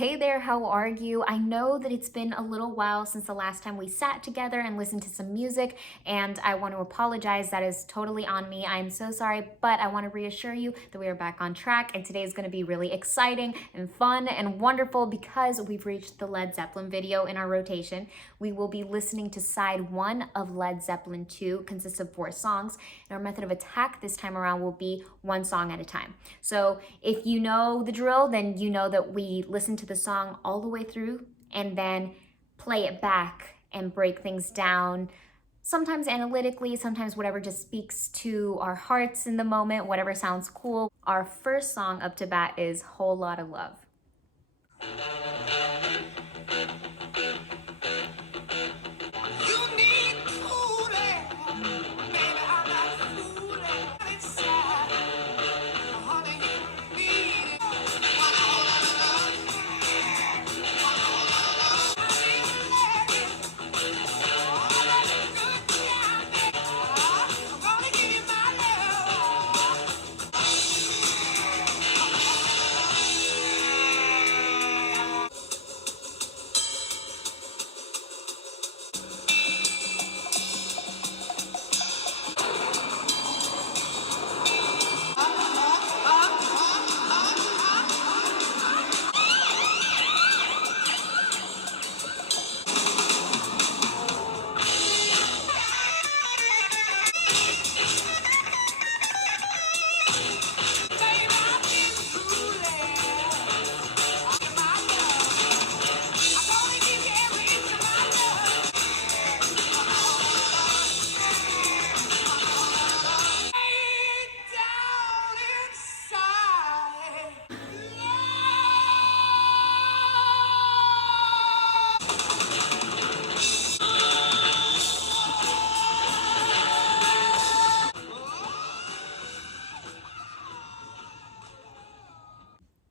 Hey there, how are you? I know that it's been a little while since the last time we sat together and listened to some music, and I want to apologize. That is totally on me. I'm so sorry, but I want to reassure you that we are back on track, and today is going to be really exciting and fun and wonderful because we've reached the Led Zeppelin video in our rotation. We will be listening to side one of Led Zeppelin 2, consists of 4 songs, and our method of attack this time around will be one song at a time. So if you know the drill, then you know that we listen to the song all the way through and then play it back and break things down, sometimes analytically, sometimes whatever just speaks to our hearts in the moment, whatever sounds cool. Our first song up to bat is Whole Lotta Love.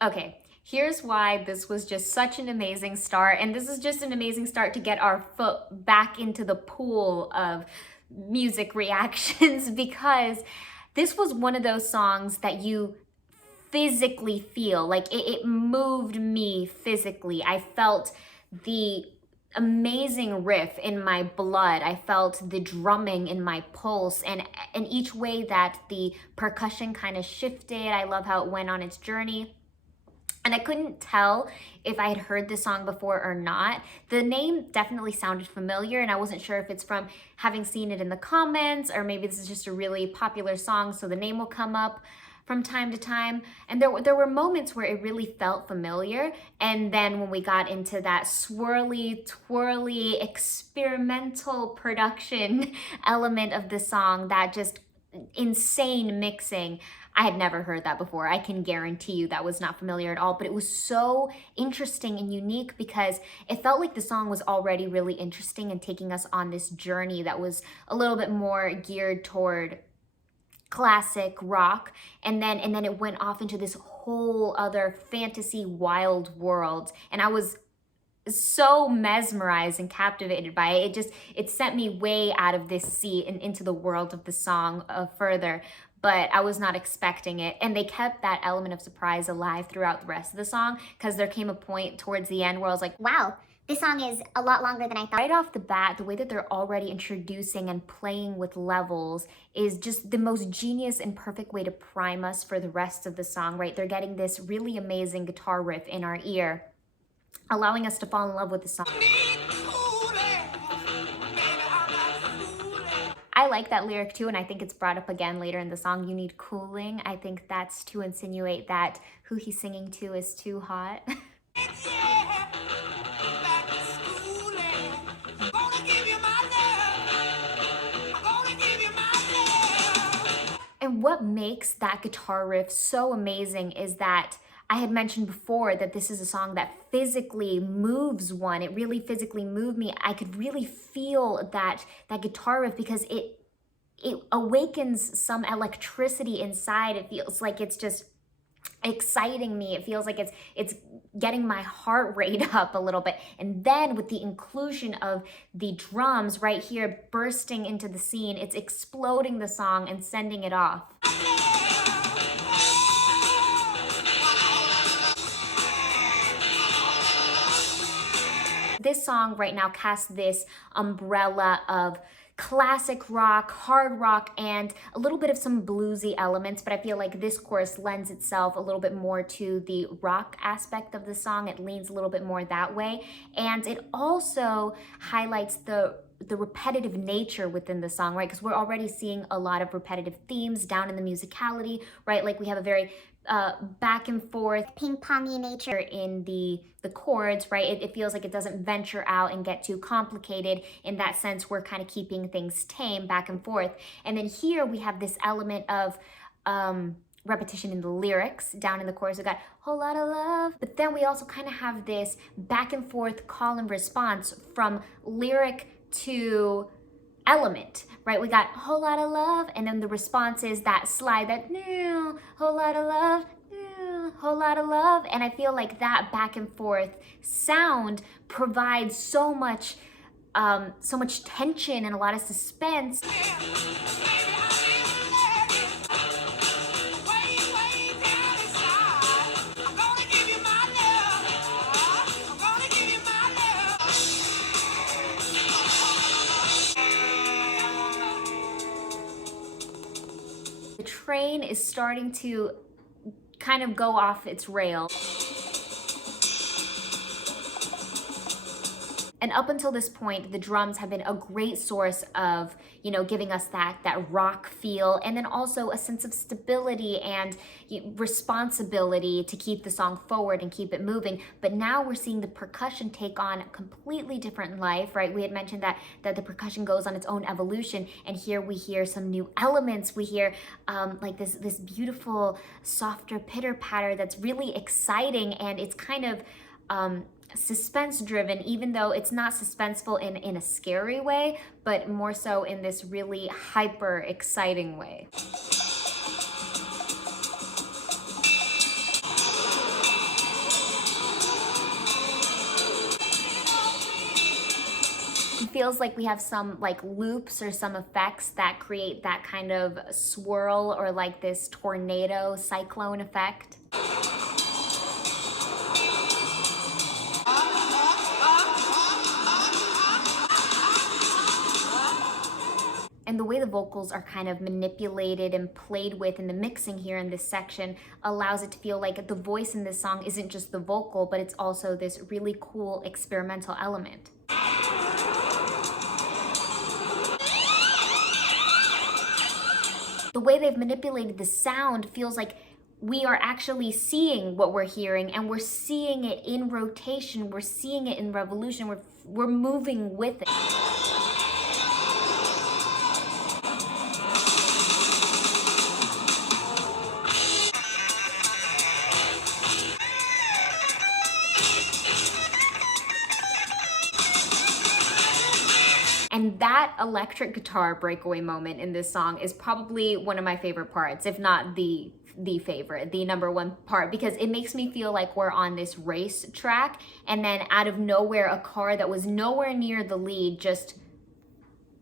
Okay, here's why this was just such an amazing start, and this is just an amazing start to get our foot back into the pool of music reactions because this was one of those songs that you physically feel, like it moved me physically. I felt the amazing riff in my blood. I felt the drumming in my pulse, and each way that the percussion kind of shifted. I love how it went on its journey. And I couldn't tell if I had heard this song before or not. The name definitely sounded familiar, and I wasn't sure if it's from having seen it in the comments, or maybe this is just a really popular song, so the name will come up from time to time. And there were moments where it really felt familiar, and then when we got into that swirly, twirly, experimental production element of the song, that just insane mixing, I had never heard that before. I can guarantee you that was not familiar at all, but it was so interesting and unique because it felt like the song was already really interesting and taking us on this journey that was a little bit more geared toward classic rock, and then it went off into this whole other fantasy wild world, and I was so mesmerized and captivated by it. It sent me way out of this seat and into the world of the song further, but I was not expecting it. And they kept that element of surprise alive throughout the rest of the song, because there came a point towards the end where I was like, wow, this song is a lot longer than I thought. Right off the bat, the way that they're already introducing and playing with levels is just the most genius and perfect way to prime us for the rest of the song, right? They're getting this really amazing guitar riff in our ear, allowing us to fall in love with the song. I like that lyric too, and I think it's brought up again later in the song, "You need cooling." I think that's to insinuate that who he's singing to is too hot. And what makes that guitar riff so amazing is that I had mentioned before that this is a song that physically moves one. It really physically moved me. I could really feel that guitar riff because it awakens some electricity inside. It feels like it's just exciting me. It feels like it's getting my heart rate up a little bit. And then with the inclusion of the drums right here bursting into the scene, it's exploding the song and sending it off. This song right now casts this umbrella of classic rock, hard rock, and a little bit of some bluesy elements, but I feel like this chorus lends itself a little bit more to the rock aspect of the song. It leans a little bit more that way, and it also highlights the repetitive nature within the song, right? Because we're already seeing a lot of repetitive themes down in the musicality, right? Like we have a very back and forth ping-pongy nature in the chords, right? It feels like it doesn't venture out and get too complicated. In that sense, we're kind of keeping things tame back and forth. And then here we have this element of repetition in the lyrics. Down in the chorus, we got whole lot of love, but then we also kind of have this back and forth call and response from lyric to element, right? We got a whole lot of love, and then the response is that slide, that whole lot of love, whole lot of love. And I feel like that back and forth sound provides so much tension and a lot of suspense. The train is starting to kind of go off its rail. And up until this point, the drums have been a great source of, you know, giving us that rock feel, and then also a sense of stability and responsibility to keep the song forward and keep it moving. But now we're seeing the percussion take on a completely different life, right? We had mentioned that the percussion goes on its own evolution, and here we hear some new elements. We hear like this beautiful, softer pitter patter that's really exciting, and it's kind of suspense driven, even though it's not suspenseful in a scary way, but more so in this really hyper exciting way. It feels like we have some like loops or some effects that create that kind of swirl or like this tornado cyclone effect. And the way the vocals are kind of manipulated and played with in the mixing here in this section allows it to feel like the voice in this song isn't just the vocal, but it's also this really cool experimental element. The way they've manipulated the sound feels like we are actually seeing what we're hearing, and we're seeing it in rotation, we're seeing it in revolution, we're moving with it. And that electric guitar breakaway moment in this song is probably one of my favorite parts, if not the favorite, the number one part, because it makes me feel like we're on this race track, and then out of nowhere, a car that was nowhere near the lead just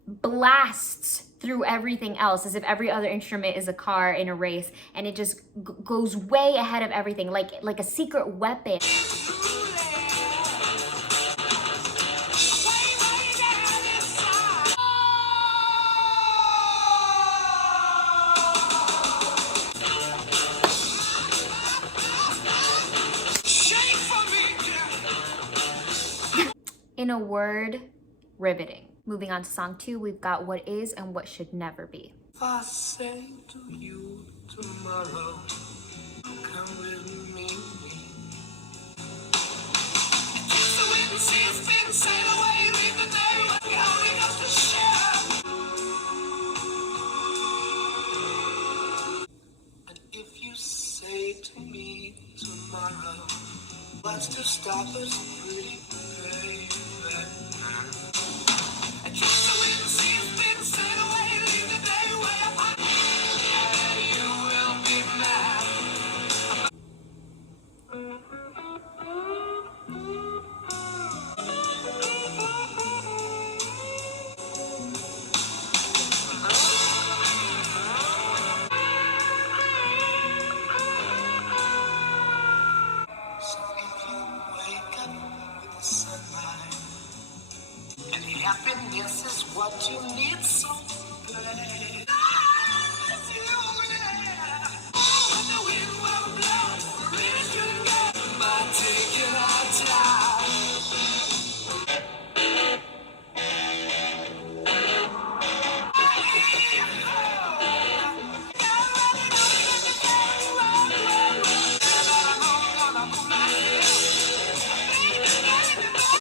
blasts through everything else as if every other instrument is a car in a race, and it just goes way ahead of everything, like a secret weapon. In a word, riveting. Moving on to song 2, we've got What Is and What Should Never Be. If I say to you tomorrow, come with me. Kiss the wind, see it's been sail away, leave the day when you're holding up the share. And if you say to me tomorrow, what's to stop us, pretty baby? So if you wake up with the Happiness is what you need, so play. By taking our time.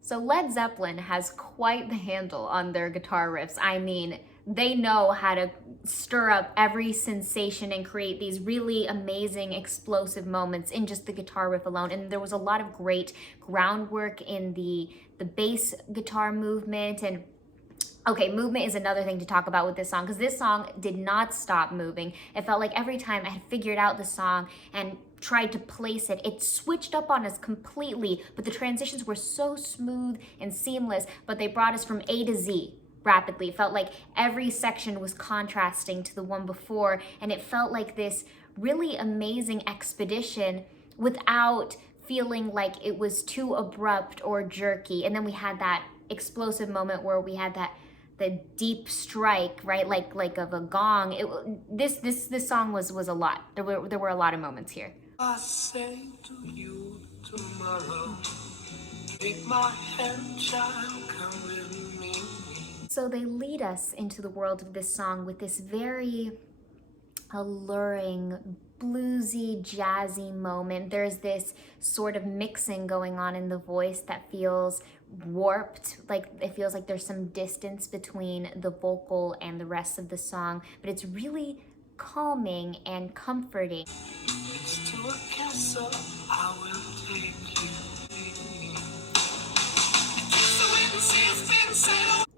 So Led Zeppelin has quite the handle on their guitar riffs. I mean, they know how to stir up every sensation and create these really amazing explosive moments in just the guitar riff alone. And there was a lot of great groundwork in the bass guitar movement. And okay, movement is another thing to talk about with this song, because this song did not stop moving. It felt like every time I had figured out the song and tried to place it, it switched up on us completely, but the transitions were so smooth and seamless, but they brought us from A to Z rapidly. It felt like every section was contrasting to the one before, and it felt like this really amazing expedition without feeling like it was too abrupt or jerky. And then we had that explosive moment where we had the deep strike, right, like of a gong. This song was a lot. There were a lot of moments here. I say to you tomorrow, take my hand, child, come with me. So they lead us into the world of this song with this very alluring, bluesy, jazzy moment. There's this sort of mixing going on in the voice that feels warped, like it feels like there's some distance between the vocal and the rest of the song, but it's really calming and comforting. It's to a castle I will take you.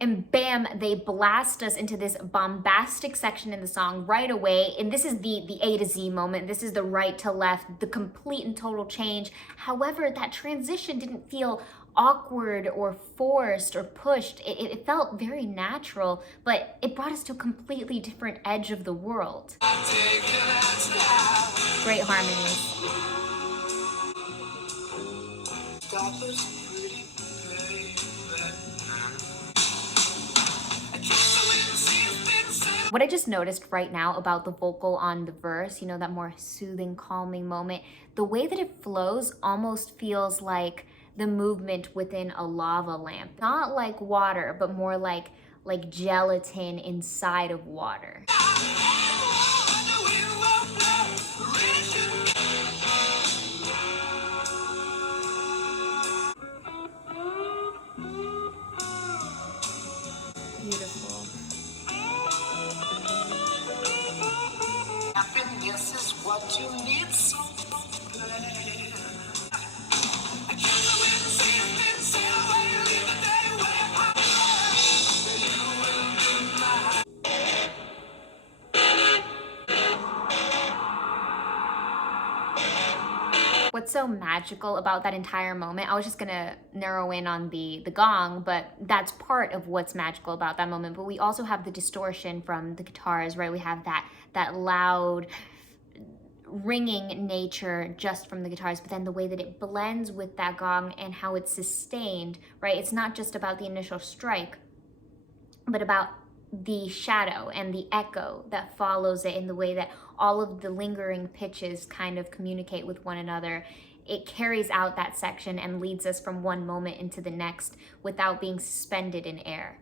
And bam, they blast us into this bombastic section in the song right away. And this is the A to Z moment. This is the right to left, the complete and total change. However, that transition didn't feel awkward or forced or pushed. It felt very natural, but it brought us to a completely different edge of the world. Great harmonies. Stop us, pretty baby. What I just noticed right now about the vocal on the verse, you know, that more soothing, calming moment, the way that it flows almost feels like the movement within a lava lamp. Not like water, but more like gelatin inside of water. Beautiful. Happiness is what you need, so play. What's so magical about that entire moment, I was just gonna narrow in on the gong, but that's part of what's magical about that moment. But we also have the distortion from the guitars, right? We have that loud ringing nature just from the guitars, but then the way that it blends with that gong and how it's sustained, right? It's not just about the initial strike, but about the shadow and the echo that follows it in the way that all of the lingering pitches kind of communicate with one another. It carries out that section and leads us from one moment into the next without being suspended in air.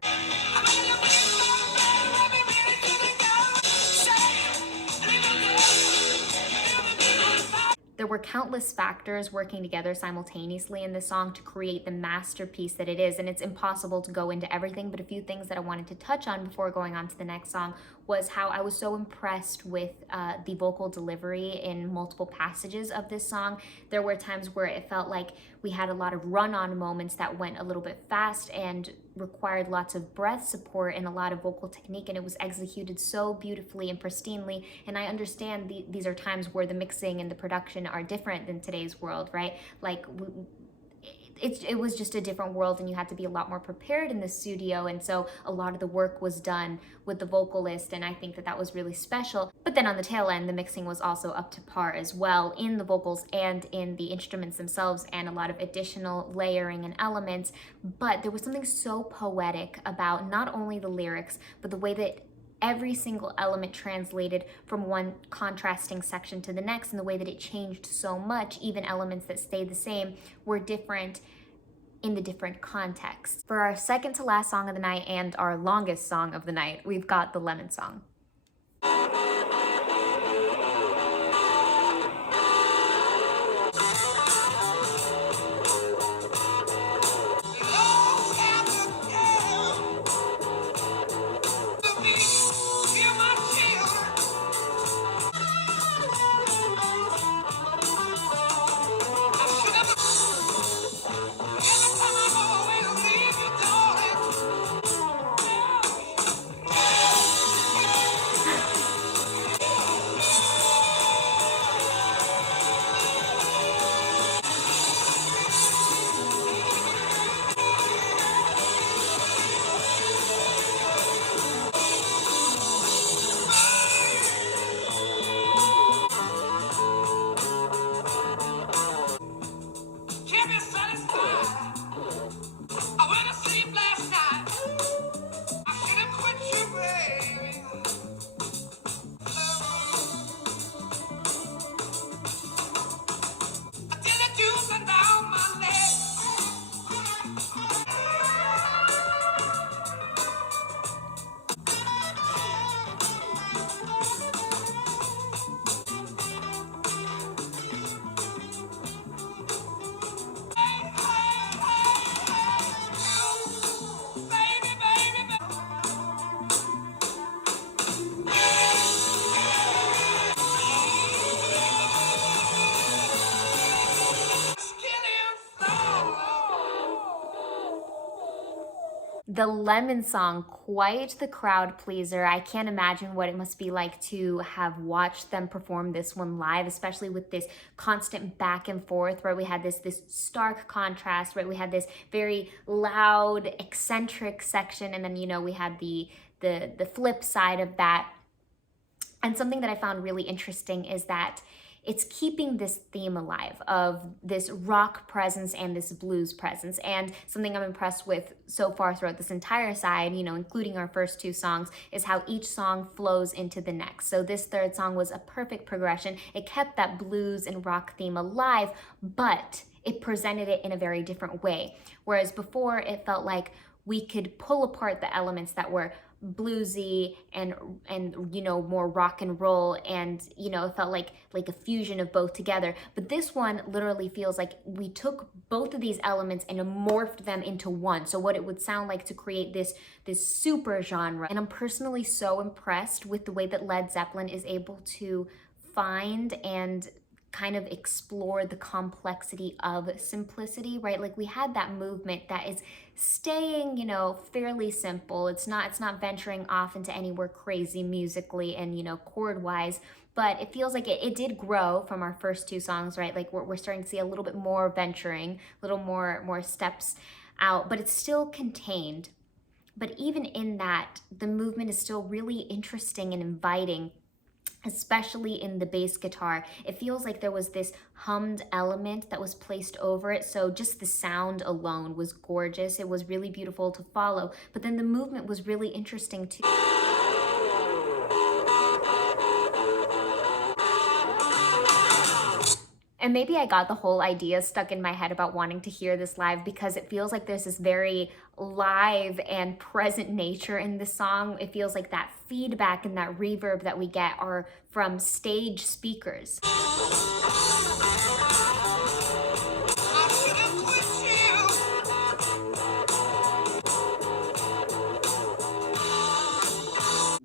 There were countless factors working together simultaneously in this song to create the masterpiece that it is, and it's impossible to go into everything, but a few things that I wanted to touch on before going on to the next song was how I was so impressed with the vocal delivery in multiple passages of this song. There were times where it felt like we had a lot of run-on moments that went a little bit fast and required lots of breath support and a lot of vocal technique, and it was executed so beautifully and pristinely. And I understand these are times where the mixing and the production are different than today's world, right? Like it was just a different world, and you had to be a lot more prepared in the studio, and so a lot of the work was done with the vocalist, and I think that that was really special. But then on the tail end, the mixing was also up to par as well in the vocals and in the instruments themselves, and a lot of additional layering and elements. But there was something so poetic about not only the lyrics, but the way that every single element translated from one contrasting section to the next, and the way that it changed so much. Even elements that stayed the same were different in the different contexts. For our second to last song of the night and our longest song of the night, we've got the Lemon Song. The Lemon Song, quite the crowd pleaser. I can't imagine what it must be like to have watched them perform this one live, especially with this constant back and forth, right? We had this stark contrast, right? We had this very loud, eccentric section, and then, you know, we had the flip side of that. And something that I found really interesting is that it's keeping this theme alive of this rock presence and this blues presence. And something I'm impressed with so far throughout this entire side, you know, including our first two songs, is how each song flows into the next. So this third song was a perfect progression. It kept that blues and rock theme alive, but it presented it in a very different way. Whereas before, it felt like we could pull apart the elements that were bluesy and you know, more rock and roll, and you know, it felt like a fusion of both together. But this one literally feels like we took both of these elements and morphed them into one, so what it would sound like to create this super genre. And I'm personally so impressed with the way that Led Zeppelin is able to find and kind of explore the complexity of simplicity, right? Like, we had that movement that is staying, you know, fairly simple. It's not venturing off into anywhere crazy musically and, you know, chord wise, but it feels like it did grow from our first two songs, right? Like, we're starting to see a little bit more venturing, a little more steps out, but it's still contained. But even in that, the movement is still really interesting and inviting, especially in the bass guitar. It feels like there was this hummed element that was placed over it, so just the sound alone was gorgeous. It was really beautiful to follow, but then the movement was really interesting too. And maybe I got the whole idea stuck in my head about wanting to hear this live, because it feels like there's this very live and present nature in the song. It feels like that feedback and that reverb that we get are from stage speakers.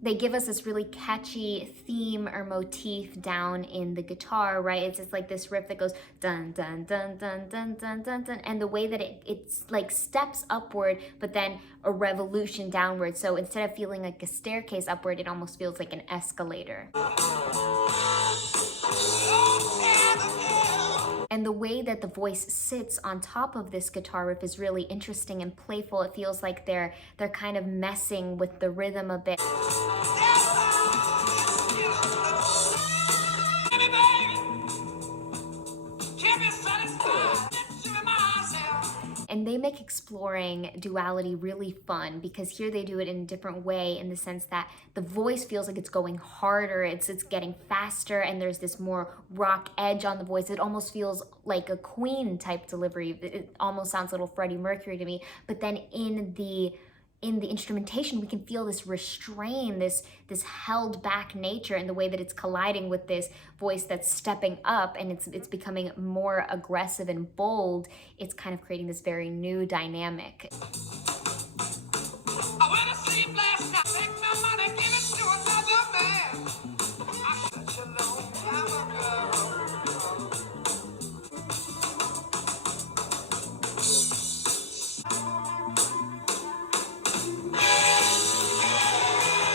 They give us this really catchy theme or motif down in the guitar, right? It's just like this riff that goes dun dun dun dun dun dun dun dun, and the way that it's like steps upward, but then a revolution downward. So instead of feeling like a staircase upward, it almost feels like an escalator. And the way that the voice sits on top of this guitar riff is really interesting and playful. It feels like they're kind of messing with the rhythm a bit. And they make exploring duality really fun because here they do it in a different way, in the sense that the voice feels like it's going harder, it's getting faster, and there's this more rock edge on the voice. It almost feels like a Queen type delivery. It almost sounds a little Freddie Mercury to me. But then in the instrumentation, we can feel this restraint, this held back nature in the way that it's colliding with this voice that's stepping up, and it's becoming more aggressive and bold. It's kind of creating this very new dynamic.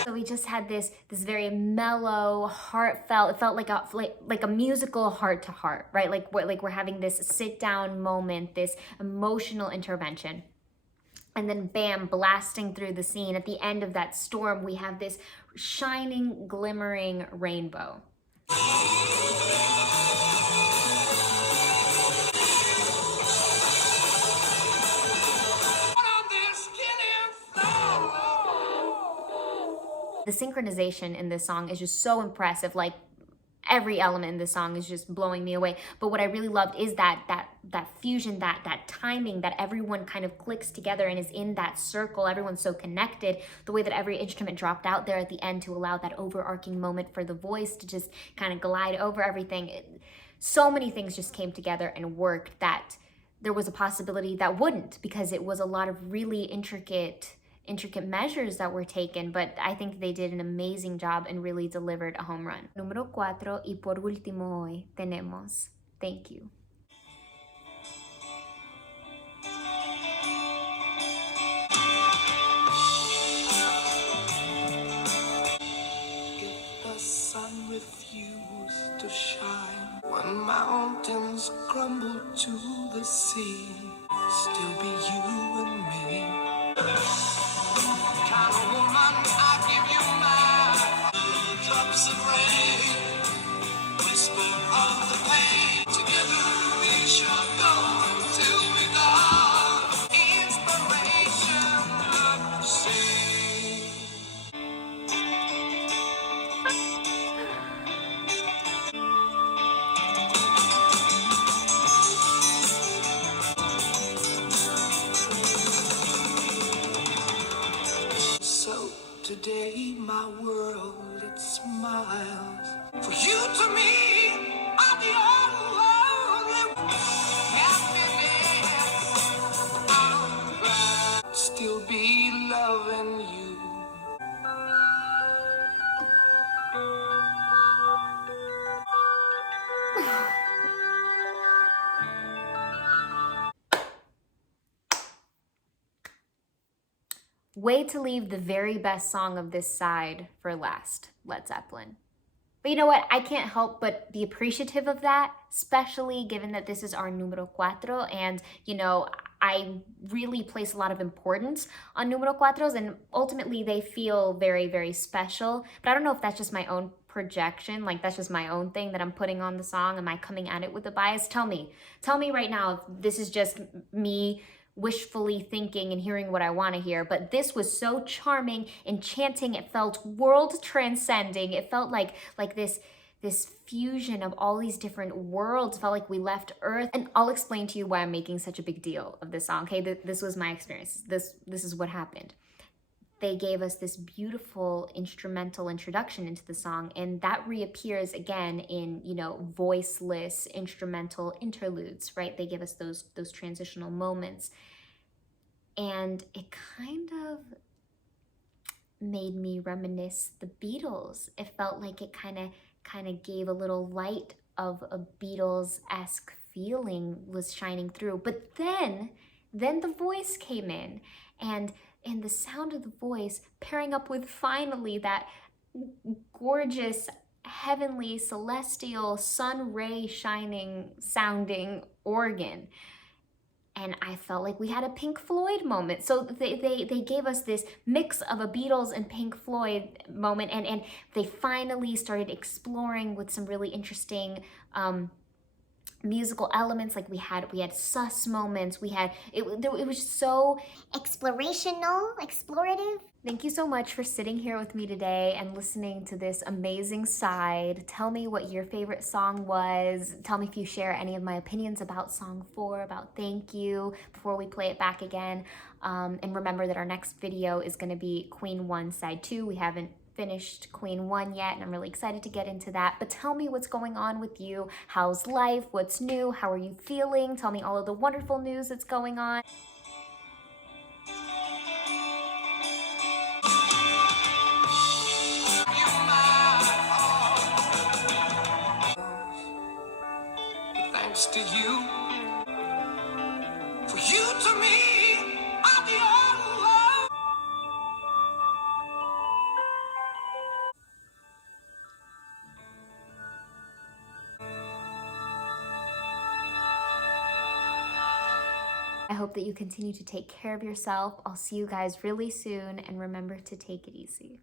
So we just had this very mellow, heartfelt. It felt like a musical heart to heart, right? Like we're having this sit down moment, this emotional intervention. And then bam, blasting through the scene. At the end of that storm, we have this shining, glimmering rainbow. The synchronization in this song is just so impressive. Like, every element in this song is just blowing me away. But what I really loved is that fusion, that timing, that everyone kind of clicks together and is in that circle. Everyone's so connected. The way that every instrument dropped out there at the end to allow that overarching moment for the voice to just kind of glide over everything. So many things just came together and worked that there was a possibility that wouldn't, because it was a lot of really intricate measures that were taken, but I think they did an amazing job and really delivered a home run. Número 4, y por último hoy tenemos Thank You. If the sun refused to shine, when mountains crumble to the sea, still be you and me. Kind of woman, I give you my drops of rain, whisper of the pain. Together we shall go till we die. Inspiration, love to sing. So today my world, it smiles. For you to me are the only happiness. I'm glad still be loving you. Way to leave the very best song of this side for last, Led Zeppelin. But you know what? I can't help but be appreciative of that, especially given that this is our numero cuatro. And, you know, I really place a lot of importance on numero cuatros, and ultimately they feel very, very special. But I don't know if that's just my own projection, like that's just my own thing that I'm putting on the song. Am I coming at it with a bias? Tell me right now if this is just me wishfully thinking and hearing what I want to hear. But this was so charming, enchanting. It felt world transcending. It felt like this fusion of all these different worlds. It felt like we left Earth. And I'll explain to you why I'm making such a big deal of this song. Okay, this was my experience. This is what happened. They gave us this beautiful instrumental introduction into the song, and that reappears again in, you know, voiceless instrumental interludes, right? They give us those transitional moments, and it kind of made me reminisce the Beatles. It felt like it kind of gave a little light of a Beatles-esque feeling was shining through. But then the voice came in, and the sound of the voice pairing up with finally that gorgeous heavenly, celestial, sun ray shining sounding organ. And I felt like we had a Pink Floyd moment. So they gave us this mix of a Beatles and Pink Floyd moment, and they finally started exploring with some really interesting musical elements. Like we had sus moments. It was so explorative. Thank you so much for sitting here with me today and listening to this amazing side. Tell me what your favorite song was. Tell me if you share any of my opinions about song 4, about Thank You, before we play it back again. And remember that our next video is going to be Queen 1 side 2. We haven't finished Queen 1 yet, and I'm really excited to get into that. But tell me what's going on with you. How's life? What's new? How are you feeling? Tell me all of the wonderful news that's going on. Thanks to you, for you to me, I'm the only love. I hope that you continue to take care of yourself. I'll see you guys really soon, and remember to take it easy.